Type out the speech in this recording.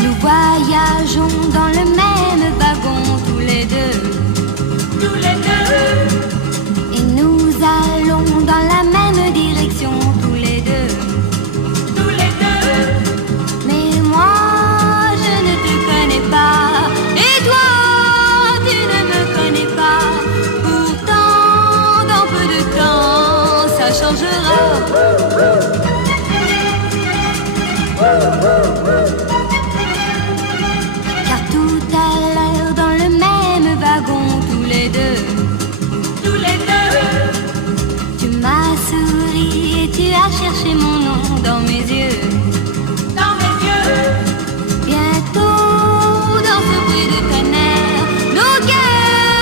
Nous voyageons dans le même wagon tous les deux. Tous les deux. Et nous allons dans la même direction tous les deux. Tous les deux. Mais moi je ne te connais pas. Et toi tu ne me connais pas. Pourtant dans peu de temps ça changera. Car tout à l'heure dans le même wagon tous les deux. Tous les deux. Tu m'as souri et tu as cherché mon